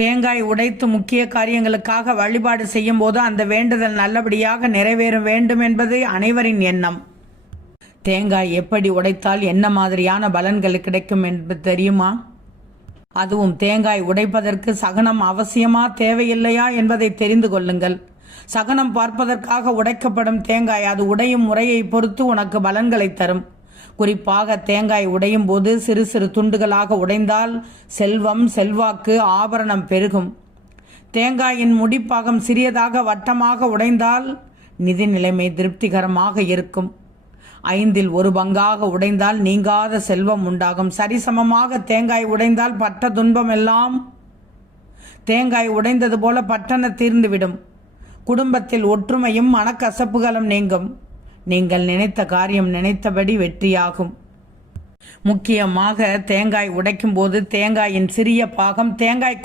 தேங்காய் உடைத்து முக்கிய காரியங்களுக்காக வழிபாடு செய்யும் போது அந்த வேண்டுதல் நல்லபடியாக நிறைவேற வேண்டும் என்பது அனைவரின் எண்ணம். தேங்காய் எப்படி உடைத்தால் என்ன மாதிரியான பலன்கள் கிடைக்கும் என்பது தெரியுமா? அதுவும் தேங்காய் உடைப்பதற்கு சகனம் அவசியமா தேவையில்லையா என்பதை தெரிந்து கொள்ளுங்கள். சகனம் பார்ப்பதற்காக உடைக்கப்படும் தேங்காய் அது உடையும் முறையை பொறுத்து உனக்கு பலன்களை தரும். குறிப்பாக தேங்காய் உடையும் போது சிறு சிறு துண்டுகளாக உடைந்தால் செல்வம், செல்வாக்கு, ஆபரணம் பெருகும். தேங்காயின் முடிப்பாகம் சிறியதாக வட்டமாக உடைந்தால் நிதி நிலைமை திருப்திகரமாக இருக்கும். 1/5 பங்காக உடைந்தால் நீங்காத செல்வம் உண்டாகும். சரிசமமாக தேங்காய் உடைந்தால் பட்ட துன்பம் எல்லாம் தேங்காய் உடைந்தது போல பட்டன தீர்ந்துவிடும். குடும்பத்தில் ஒற்றுமையும் மனக்கசப்புகளும் நீங்கும். நீங்கள் நினைத்த காரியம் நினைத்தபடி வெற்றியாகும். முக்கியமாக தேங்காய் உடைக்கும் போது தேங்காயின் சிறிய பாகம் தேங்காய்